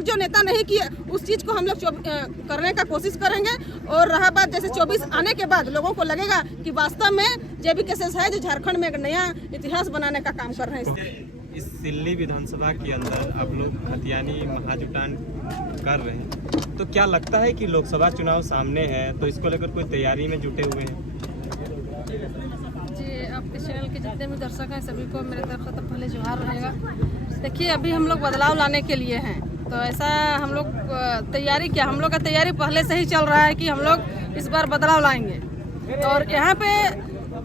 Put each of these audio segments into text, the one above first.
तक जो नेता नहीं किए उस चीज़ को हम लोग करने का कोशिश करेंगे। और रहा बात जैसे 24 आने के बाद लोगों को लगेगा कि वास्तव में जेबी केसेस है जो झारखंड में एक नया इतिहास बनाने का काम कर रहे हैं। इस सिल्ली विधानसभा के अंदर आप लोग खतियानी महाजुटान कर रहे हैं, तो क्या लगता है कि लोकसभा चुनाव सामने है तो इसको लेकर कोई तैयारी में जुटे हुए हैं? जी, आपके चैनल के जितने भी दर्शक हैं सभी को मेरे तरफ से तो पहले जोहार रहेगा। देखिए, अभी हम लोग बदलाव लाने के लिए हैं, तो ऐसा हम लोग तैयारी क्या, हम लोग का तैयारी पहले से ही चल रहा है कि हम लोग इस बार बदलाव लाएंगे। और यहाँ पे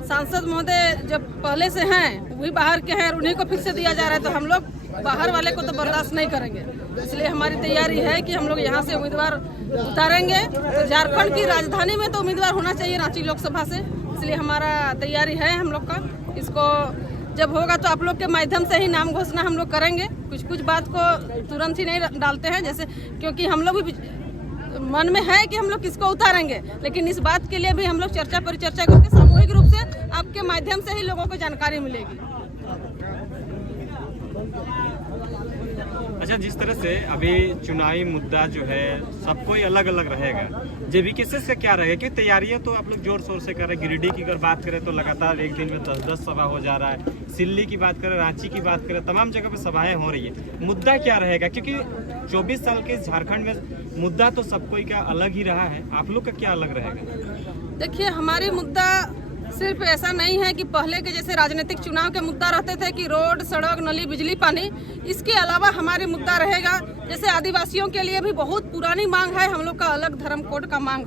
सांसद महोदय जब पहले से हैं वही बाहर के हैं और उन्हीं को फिर से दिया जा रहा है, तो हम लोग बाहर वाले को तो बर्दाश्त नहीं करेंगे। इसलिए हमारी तैयारी है कि हम लोग यहाँ से उम्मीदवार उतारेंगे। तो झारखंड की राजधानी में तो उम्मीदवार होना चाहिए रांची लोकसभा से, इसलिए हमारा तैयारी है हम लोग का। इसको जब होगा तो आप लोग के माध्यम से ही नाम घोषणा हम लोग करेंगे। कुछ बात को तुरंत ही नहीं डालते हैं, जैसे क्योंकि हम लोग भी मन में है कि हम लोग किसको उतारेंगे, लेकिन इस बात के लिए भी हम लोग चर्चा परिचर्चा करके सामूहिक रूप से आपके माध्यम से ही लोगों को जानकारी मिलेगी। अच्छा, जिस तरह से अभी चुनावी मुद्दा जो है सबको ही अलग अलग रहेगा, जेबी केसेस का क्या रहेगा? क्योंकि तैयारियां तो आप लोग जोर शोर से कर रहे हैं। गिरिडीह की अगर बात करें तो लगातार एक दिन में 10-10 सभा हो जा रहा है। सिल्ली की बात करें, रांची की बात करें, तमाम जगह पे सभाएं हो रही है। मुद्दा क्या रहेगा? क्योंकि 24 साल के झारखंड में मुद्दा तो सब कोई का अलग ही रहा है, आप लोग का क्या अलग रहेगा? देखिए, हमारी मुद्दा सिर्फ ऐसा नहीं है कि पहले के जैसे राजनीतिक चुनाव के मुद्दा रहते थे कि रोड, सड़क, नली, बिजली, पानी। इसके अलावा हमारी मुद्दा रहेगा जैसे आदिवासियों के लिए भी बहुत पुरानी मांग है हम लोग का अलग धर्म कोड का मांग,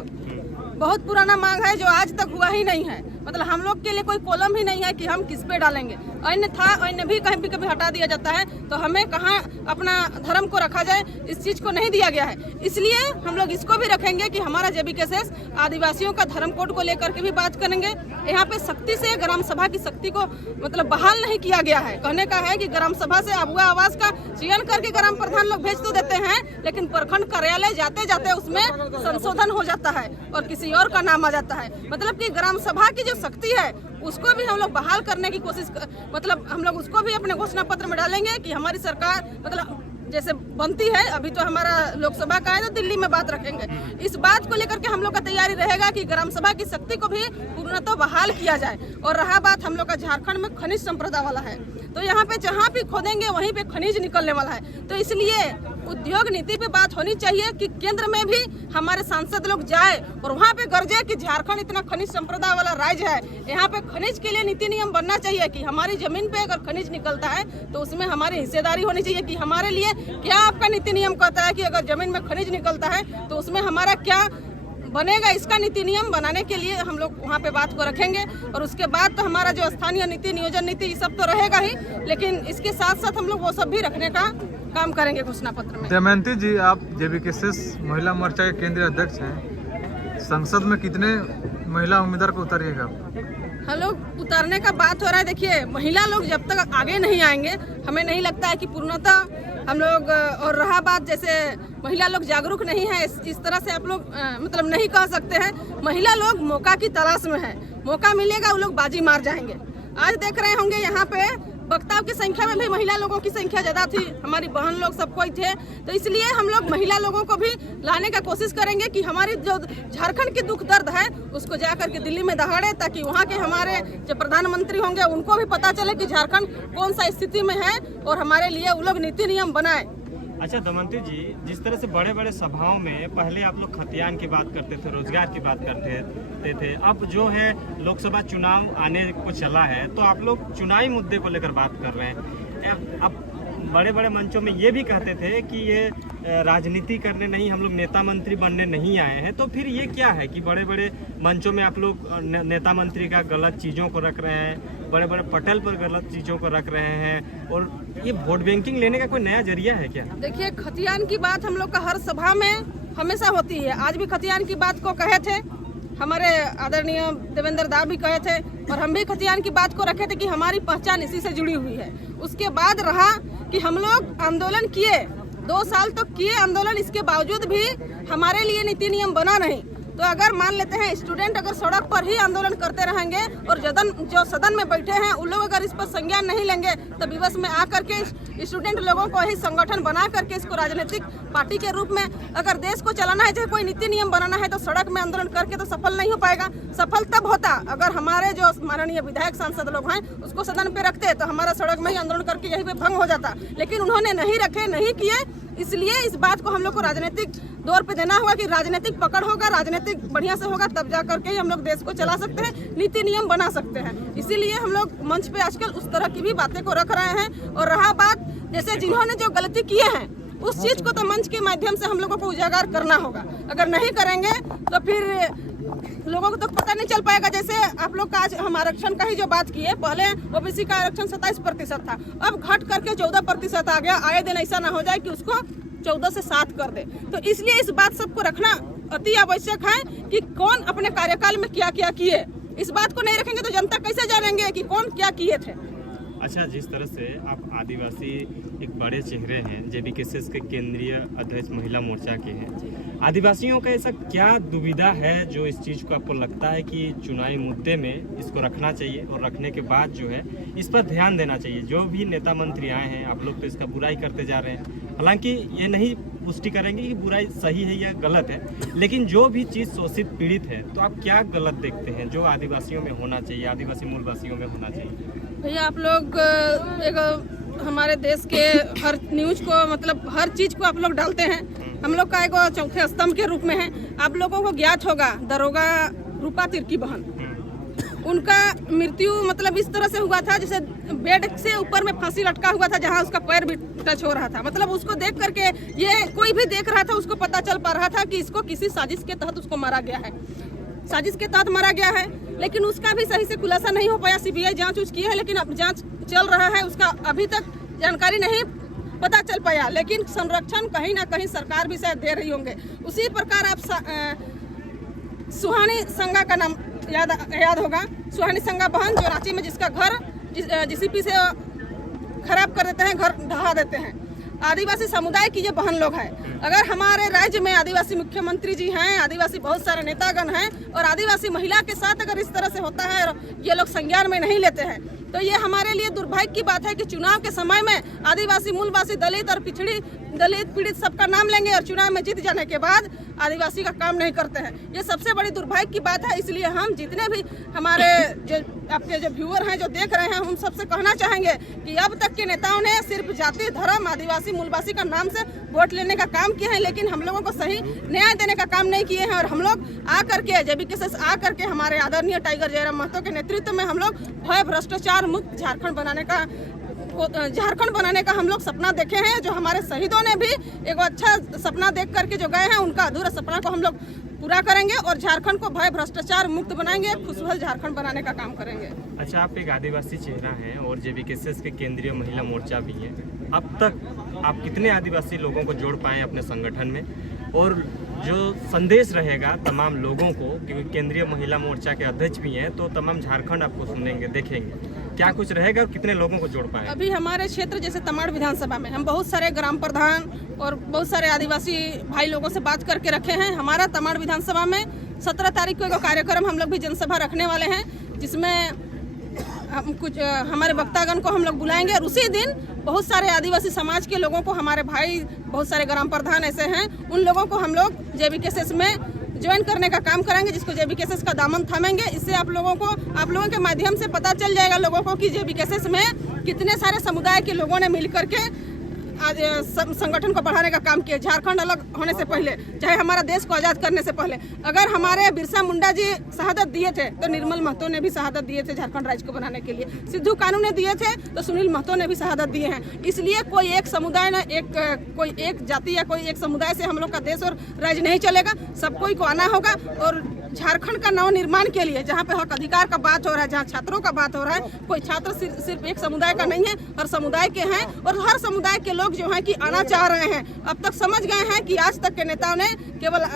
बहुत पुराना मांग है जो आज तक हुआ ही नहीं है। मतलब हम लोग के लिए कोई कॉलम ही नहीं है कि हम किस पे डालेंगे। अन्य भी कहीं भी कभी हटा दिया जाता है, तो हमें कहाँ अपना धर्म को रखा जाए, इस चीज को नहीं दिया गया है। इसलिए हम लोग इसको भी रखेंगे कि हमारा जेबी केसेस आदिवासियों का धर्म कोड को लेकर के भी बात करेंगे। यहाँ पे सख्ती से ग्राम सभा की शक्ति को मतलब बहाल नहीं किया गया है। कहने का है कि ग्राम सभा से अबुआ आवास का चयन करके ग्राम प्रधान लोग भेज तो देते हैं, लेकिन प्रखंड कार्यालय जाते जाते उसमें संशोधन हो जाता है और किसी और का नाम आ जाता है। मतलब कि ग्राम सभा की जो शक्ति है उसको भी हम लोग बहाल करने की कोशिश मतलब हम लोग उसको भी अपने घोषणा पत्र में डालेंगे कि हमारी सरकार मतलब जैसे बनती है। अभी तो हमारा लोकसभा का है तो दिल्ली में बात रखेंगे। इस बात को लेकर के हम लोग का तैयारी रहेगा कि ग्राम सभा की शक्ति को भी पूर्णतः बहाल किया जाए। और रहा बात हम लोग का झारखंड में खनिज संपदा वाला है, तो यहाँ पे जहाँ भी खोदेंगे वहीं पे खनिज निकलने वाला है। तो इसलिए उद्योग नीति पे बात होनी चाहिए कि केंद्र में भी हमारे सांसद लोग जाए और वहाँ पे गरजे कि झारखंड इतना खनिज संपदा वाला राज्य है, यहाँ पे खनिज के लिए नीति नियम बनना चाहिए कि हमारी जमीन पे अगर खनिज निकलता है तो उसमें हमारी हिस्सेदारी होनी चाहिए कि हमारे लिए क्या आपका नीति नियम कहता है कि अगर जमीन में खनिज निकलता है तो उसमें हमारा क्या बनेगा। इसका नीति नियम बनाने के लिए हम लोग वहाँ पे बात को रखेंगे। और उसके बाद तो हमारा जो स्थानीय नीति, नियोजन नीति, ये सब तो रहेगा ही, लेकिन इसके साथ साथ हम लोग वो सब भी रखने का काम करेंगे घोषणा पत्र में। दमयंती जी, आप जेबी केसेस महिला मोर्चा के केंद्रीय अध्यक्ष हैं, संसद में कितने महिला उम्मीदवार को उतारिएगा? हम लोग उतारने का बात हो रहा है। देखिए, महिला लोग जब तक आगे नहीं आएंगे हमें नहीं लगता है कि पूर्णतः हम लोग। और रहा बात जैसे महिला लोग जागरूक नहीं है, इस तरह से आप लोग मतलब नहीं कह सकते हैं। महिला लोग मौका की तलाश में है, मौका मिलेगा वो लोग बाजी मार जाएंगे। आज देख रहे होंगे यहाँ पे वक्ताओं की संख्या में भी महिला लोगों की संख्या ज्यादा थी, हमारी बहन लोग सब कोई थे। तो इसलिए हम लोग महिला लोगों को भी लाने का कोशिश करेंगे कि हमारी जो झारखंड की दुख दर्द है उसको जा करके दिल्ली में दहाड़े, ताकि वहाँ के हमारे जो प्रधानमंत्री होंगे उनको भी पता चले कि झारखंड कौन सा स्थिति में है और हमारे लिए वो लोग नीति नियम बनाए। अच्छा दमयंती जी, जिस तरह से बड़े बड़े सभाओं में पहले आप लोग खतियान की बात करते थे, रोजगार की बात करते थे, अब जो है लोकसभा चुनाव आने को चला है तो आप लोग चुनावी मुद्दे को लेकर बात कर रहे हैं। अब बड़े बड़े मंचों में ये भी कहते थे कि ये राजनीति करने नहीं, हम लोग नेता मंत्री बनने नहीं आए हैं। तो फिर ये क्या है कि बड़े बड़े मंचों में आप लोग नेता मंत्री का गलत चीज़ों को रख रहे हैं, बड़े बड़े पटल पर गलत चीज़ों को रख रहे हैं, और ये वोट बैंकिंग लेने का कोई नया जरिया है क्या? देखिए, खतियान की बात हम लोग का हर सभा में हमेशा होती है। आज भी खतियान की बात को कहे थे, हमारे आदरणीय देवेंद्र दा भी कहे थे और हम भी खतियान की बात को रखे थे कि हमारी पहचान इसी से जुड़ी हुई है। उसके बाद रहा कि हम लोग आंदोलन किए, 2 साल तो किए आंदोलन, इसके बावजूद भी हमारे लिए नीति नियम बना नहीं। तो अगर मान लेते हैं स्टूडेंट अगर सड़क पर ही आंदोलन करते रहेंगे और जो सदन में बैठे हैं उन लोग अगर इस पर संज्ञान नहीं लेंगे तो विवश में आकर के स्टूडेंट लोगों को ही संगठन बना करके इसको राजनीतिक पार्टी के रूप में अगर देश को चलाना है, चाहे कोई नीति नियम बनाना है, तो सड़क में आंदोलन करके तो सफल नहीं हो पाएगा। सफल तब होता अगर हमारे जो माननीय विधायक सांसद लोग हैं उसको सदन पे रखते, तो हमारा सड़क में ही आंदोलन करके यही पे भंग हो जाता। लेकिन उन्होंने नहीं रखे, नहीं किए। इसलिए इस बात को हम लोग को राजनीतिक दौर पे देना होगा कि राजनीतिक पकड़ होगा, राजनीतिक बढ़िया से होगा, तब जा करके ही हम लोग देश को चला सकते हैं, नीति नियम बना सकते हैं। इसीलिए हम लोग मंच पे आजकल उस तरह की भी बातें को रख रहे हैं। और रहा बात जैसे जिन्होंने जो गलती किए हैं उस चीज को तो मंच के माध्यम से हम लोगों को उजागर करना होगा। अगर नहीं करेंगे तो फिर लोगों को तो पता नहीं चल पाएगा। जैसे आप लोग का आज हम आरक्षण का ही जो बात की है, पहले ओबीसी का आरक्षण 27% था, अब घट करके 14% आ गया। आए दिन ऐसा ना हो जाए कि उसको 14 से 7 कर दे। तो इसलिए इस बात सबको रखना अति आवश्यक है कि कौन अपने कार्यकाल में क्या क्या किए। इस बात को नहीं रखेंगे तो जनता कैसे जानेंगे कि कौन क्या किए थे। अच्छा, जिस तरह से आप आदिवासी एक बड़े चेहरे हैं, JBKSS के केंद्रीय अध्यक्ष महिला मोर्चा के हैं, आदिवासियों का ऐसा क्या दुविधा है जो इस चीज़ को आपको लगता है कि चुनावी मुद्दे में इसको रखना चाहिए और रखने के बाद जो है इस पर ध्यान देना चाहिए? जो भी नेता मंत्री आए हैं, आप लोग तो इसका बुराई करते जा रहे हैं, हालांकि ये नहीं पुष्टि करेंगे कि बुराई सही है या गलत है, लेकिन जो भी चीज़ शोषित पीड़ित है तो आप क्या गलत देखते हैं जो आदिवासियों में होना चाहिए, आदिवासी मूलवासियों में होना चाहिए? भैया आप लोग एक हमारे देश के हर न्यूज को, मतलब हर चीज को आप लोग डालते हैं। हम लोग का एक चौथे स्तंभ के रूप में है। आप लोगों को ज्ञात होगा दरोगा रूपा तिर्की बहन, उनका मृत्यु मतलब इस तरह से हुआ था जैसे बेड से ऊपर में फांसी लटका हुआ था, जहां उसका पैर भी टच हो रहा था। मतलब उसको देख करके ये कोई भी देख रहा था, उसको पता चल पा रहा था कि इसको किसी साजिश के तहत उसको मारा गया है, साजिश के तहत मारा गया है। लेकिन उसका भी सही से खुलासा नहीं हो पाया। CBI जांच की है, लेकिन अब जांच चल रहा है, उसका अभी तक जानकारी नहीं पता चल पाया। लेकिन संरक्षण कहीं ना कहीं सरकार भी शायद दे रही होंगे। उसी प्रकार आप सुहानी संगा का नाम याद होगा, सुहानी संगा बहन जो रांची में जिसका घर GCP से खराब कर देते हैं, घर ढहा देते हैं। आदिवासी समुदाय की ये बहन लोग हैं। अगर हमारे राज्य में आदिवासी मुख्यमंत्री जी हैं, आदिवासी बहुत सारे नेतागण हैं, और आदिवासी महिला के साथ अगर इस तरह से होता है और ये लोग संज्ञान में नहीं लेते हैं, तो ये हमारे लिए दुर्भाग्य की बात है कि चुनाव के समय में आदिवासी मूलवासी दलित और दलित पीड़ित सबका नाम लेंगे और चुनाव में जीत जाने के बाद आदिवासी का काम नहीं करते हैं। ये सबसे बड़ी दुर्भाग्य की बात है। इसलिए हम जितने भी हमारे जो आपके जो व्यूअर हैं, जो देख रहे हैं, हम सबसे कहना चाहेंगे कि अब तक के नेताओं ने सिर्फ जाति, धर्म, आदिवासी मूलवासी का नाम से वोट लेने का काम किया है, लेकिन हम लोगों को सही न्याय देने का काम नहीं किए हैं। और हम लोग आकर के JBKSS आकर के हमारे आदरणीय टाइगर जयराम महतो के नेतृत्व में हम लोग भय भ्रष्टाचार मुक्त झारखंड बनाने का हम लोग सपना देखे हैं। जो हमारे शहीदों ने भी एक अच्छा सपना देख करके जो गए हैं, उनका अधूरा सपना को हम लोग पूरा करेंगे और झारखंड को भय भ्रष्टाचार मुक्त बनाएंगे, खुशहाल झारखंड बनाने का काम करेंगे। अच्छा, आप एक आदिवासी चेहरा हैं और JBKSS के केंद्रीय महिला मोर्चा भी है। अब तक आप कितने आदिवासी लोगों को जोड़ पाए अपने संगठन में, और जो संदेश रहेगा तमाम लोगों को, क्योंकि केंद्रीय महिला मोर्चा के अध्यक्ष भी हैं, तो तमाम झारखंड आपको सुनेंगे, देखेंगे, क्या कुछ रहेगा और कितने लोगों को जोड़ पाए? अभी हमारे क्षेत्र जैसे तमाड़ विधानसभा में हम बहुत सारे ग्राम प्रधान और बहुत सारे आदिवासी भाई लोगों से बात करके रखे हैं। हमारा तमाड़ विधानसभा में 17 तारीख को एक कार्यक्रम हम लोग भी जनसभा रखने वाले हैं, जिसमें हम कुछ हमारे वक्तागण को हम लोग बुलाएंगे। और उसी दिन बहुत सारे आदिवासी समाज के लोगों को, हमारे भाई बहुत सारे ग्राम प्रधान ऐसे हैं, उन लोगों को हम लोग JBKSS में ज्वाइन करने का काम करेंगे, जिसको JBKSS का दामन थामेंगे। इससे आप लोगों के माध्यम से पता चल जाएगा लोगों को कि JBKSS में कितने सारे समुदाय के लोगों ने मिल करके आज संगठन को बढ़ाने का काम किया। झारखंड अलग होने से पहले, चाहे हमारा देश को आज़ाद करने से पहले, अगर हमारे बिरसा मुंडा जी शहादत दिए थे तो निर्मल महतो ने भी शहादत दिए थे झारखंड राज्य को बनाने के लिए। सिद्धू कानू ने दिए थे तो सुनील महतो ने भी शहादत दिए हैं। इसलिए कोई एक समुदाय न कोई एक जाति या कोई एक समुदाय से हम लोग का देश और राज्य नहीं चलेगा। सबको को आना होगा और झारखंड का नव निर्माण के लिए, जहाँ पे हक अधिकार का बात हो रहा है, जहाँ छात्रों का बात हो रहा है, कोई छात्र सिर्फ एक समुदाय का नहीं है, हर समुदाय के हैं। और हर समुदाय के लोग जो हैं कि आना चाह रहे हैं। अब तक समझ गए हैं कि आज तक के नेताओं ने केवल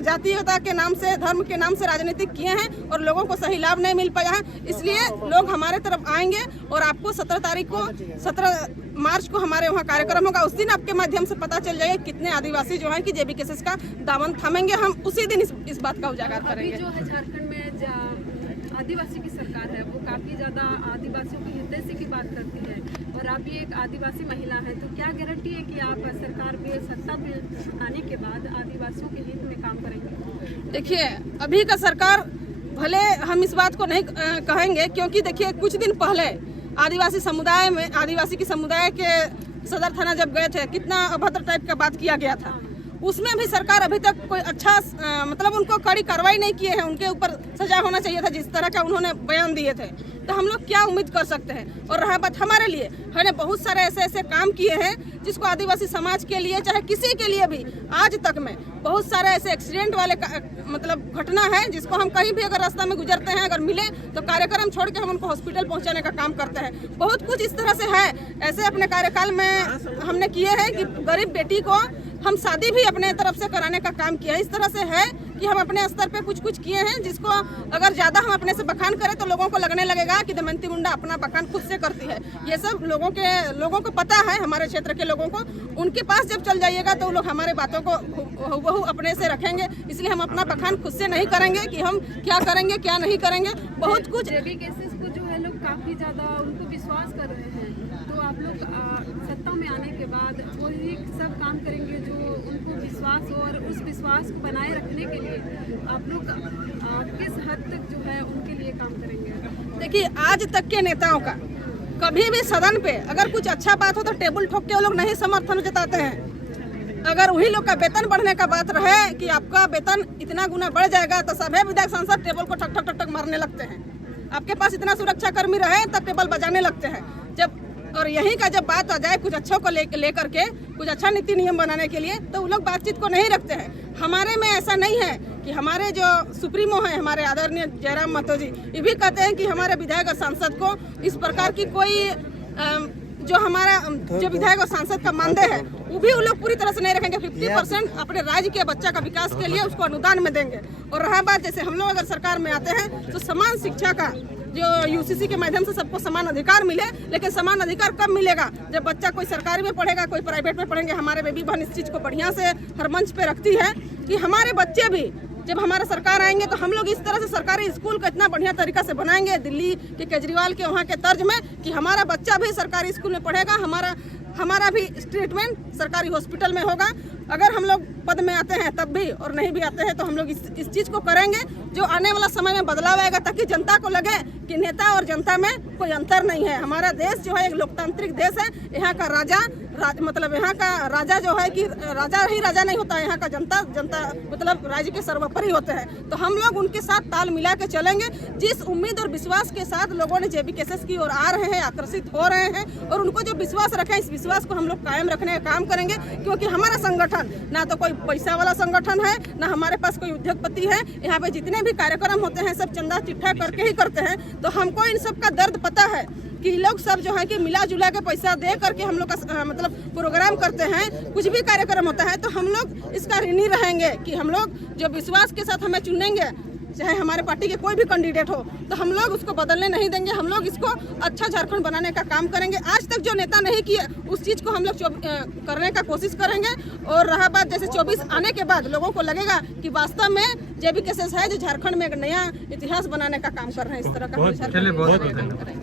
जातीयता के नाम से, धर्म के नाम से राजनीति किए हैं और लोगों को सही लाभ नहीं मिल पाया है। इसलिए लोग हमारे तरफ आएंगे और आपको 17 मार्च को हमारे वहाँ कार्यक्रम होगा। उस दिन आपके माध्यम से पता चल जाएगा कितने आदिवासी जो हैं कि JBKSS का दामन थामेंगे। हम उसी दिन इस बात का उजागर करेंगे। अभी जो है झारखंड में आदिवासी की सरकार है वो काफ़ी ज़्यादा आदिवासियों की हितैषी की बात करती है, और आप भी एक आदिवासी महिला है, तो क्या गारंटी है कि आप सरकार में सत्ता में आने के बाद आदिवासियों के हित में काम करेंगे? देखिए, अभी का सरकार भले हम इस बात को नहीं कहेंगे, क्योंकि देखिए कुछ दिन पहले आदिवासी की समुदाय के सदर थाना जब गए थे, कितना अभद्र टाइप का बात किया गया था। उसमें भी सरकार अभी तक कोई अच्छा मतलब उनको कड़ी कार्रवाई नहीं किए हैं। उनके ऊपर सजा होना चाहिए था जिस तरह का उन्होंने बयान दिए थे। तो हम लोग क्या उम्मीद कर सकते हैं। और रहा बात हमारे लिए, हमने बहुत सारे ऐसे काम किए हैं जिसको आदिवासी समाज के लिए चाहे किसी के लिए भी आज तक में बहुत सारे ऐसे एक्सीडेंट वाले मतलब घटना है जिसको हम कहीं भी अगर रास्ता में गुजरते हैं, अगर मिले तो कार्यक्रम छोड़ के हम उनको हॉस्पिटल पहुंचाने का काम करते हैं। बहुत कुछ इस तरह से है। ऐसे अपने कार्यकाल में हमने किए हैं कि गरीब बेटी को हम शादी भी अपने तरफ से कराने का काम किया। इस तरह से है कि हम अपने स्तर पे कुछ किए हैं जिसको अगर ज़्यादा हम अपने से बखान करें तो लोगों को लगने लगेगा कि दमयंती मुंडा अपना बखान खुद से करती है। ये सब लोगों को पता है, हमारे क्षेत्र के लोगों को। उनके पास जब चल जाइएगा तो वो लोग हमारे बातों को हूबहू अपने से रखेंगे। इसलिए हम अपना बखान खुद से नहीं करेंगे कि हम क्या करेंगे क्या नहीं करेंगे। बहुत कुछ जेबी केसेस को जो है लोग काफ़ी ज़्यादा उनको विश्वास कर रहे हैं, तो आप लोग सत्ता में आने के बाद वही सब काम करेंगे जो उनको विश्वास हो, और उस विश्वास को बनाए रखने के लिए आप लोग किस हद तक जो है उनके लिए काम करेंगे? देखिए, आज तक के नेताओं का कभी भी सदन पे अगर कुछ अच्छा बात हो तो टेबल ठोक के वो लोग नहीं समर्थन जताते हैं। अगर वही लोग का वेतन बढ़ने का बात रहे कि आपका वेतन इतना गुना बढ़ जाएगा तो सभी विधायक सांसद टेबल को ठक ठक ठक ठक मारने लगते हैं। आपके पास इतना सुरक्षा कर्मी रहे तब टेबल बजाने लगते हैं। और यहीं का जब बात आ जाए कुछ अच्छों को लेकर के कुछ अच्छा नीति नियम बनाने के लिए तो वो लोग बातचीत को नहीं रखते हैं। हमारे में ऐसा नहीं है कि हमारे जो सुप्रीमो हैं, हमारे आदरणीय जयराम महतो जी, ये भी कहते हैं कि हमारे विधायक और सांसद को इस प्रकार की कोई जो हमारा जो विधायक और सांसद का मानदेय है वो भी वो लोग पूरी तरह से नहीं रखेंगे। 50% अपने राज्य के बच्चा का विकास के लिए उसको अनुदान में देंगे। और रहा बात, जैसे हम लोग अगर सरकार में आते हैं तो समान शिक्षा का जो यूसीसी के माध्यम से सबको समान अधिकार मिले, लेकिन समान अधिकार कब मिलेगा? जब बच्चा कोई सरकारी में पढ़ेगा, कोई प्राइवेट में पढ़ेंगे। हमारे बेबी बहन इस चीज़ को बढ़िया से हर मंच पे रखती है कि हमारे बच्चे भी जब हमारा सरकार आएंगे तो हम लोग इस तरह से सरकारी स्कूल को इतना बढ़िया तरीका से बनाएंगे दिल्ली के केजरीवाल के वहाँ के तर्ज में कि हमारा बच्चा भी सरकारी स्कूल में पढ़ेगा, हमारा भी ट्रीटमेंट सरकारी हॉस्पिटल में होगा। अगर हम लोग पद में आते हैं तब भी और नहीं भी आते हैं तो हम लोग इस चीज़ को करेंगे जो आने वाला समय में बदलाव आएगा, ताकि जनता को लगे कि नेता और जनता में कोई अंतर नहीं है। हमारा देश जो है एक लोकतांत्रिक देश है। यहाँ का मतलब यहाँ का राजा जो है कि राजा ही राजा नहीं होता, यहाँ का जनता मतलब राज्य के सर्वोपरि होते हैं। तो हम लोग उनके साथ ताल मिला के चलेंगे। जिस उम्मीद और विश्वास के साथ लोगों ने जेबी केसेस की ओर आ रहे हैं, आकर्षित हो रहे हैं, और उनको जो विश्वास रखे इस विश्वास को हम लोग कायम रखने का काम करेंगे। क्योंकि हमारा संगठन ना तो कोई पैसा वाला संगठन है, ना हमारे पास कोई उद्योगपति है। यहाँ पे जितने भी कार्यक्रम होते हैं सब चंदा चिट्ठा करके ही करते हैं। तो हमको इन सब का दर्द पता है कि लोग सब जो है कि मिला जुला के पैसा दे करके हम लोग का मतलब प्रोग्राम करते हैं। कुछ भी कार्यक्रम होता है तो हम लोग इसका ऋणी रहेंगे कि हम लोग जो विश्वास के साथ हमें चुनेंगे, चाहे हमारे पार्टी के कोई भी कैंडिडेट हो, तो हम लोग उसको बदलने नहीं देंगे। हम लोग इसको अच्छा झारखंड बनाने का काम करेंगे। आज तक जो नेता नहीं किए उस चीज़ को हम लोग करने का कोशिश करेंगे। और रहा बात, जैसे 24 आने के बाद लोगों को लगेगा कि वास्तव में जेबी केसेस है जो झारखंड में एक नया इतिहास बनाने का काम कर रहे हैं। इस तरह का बहुत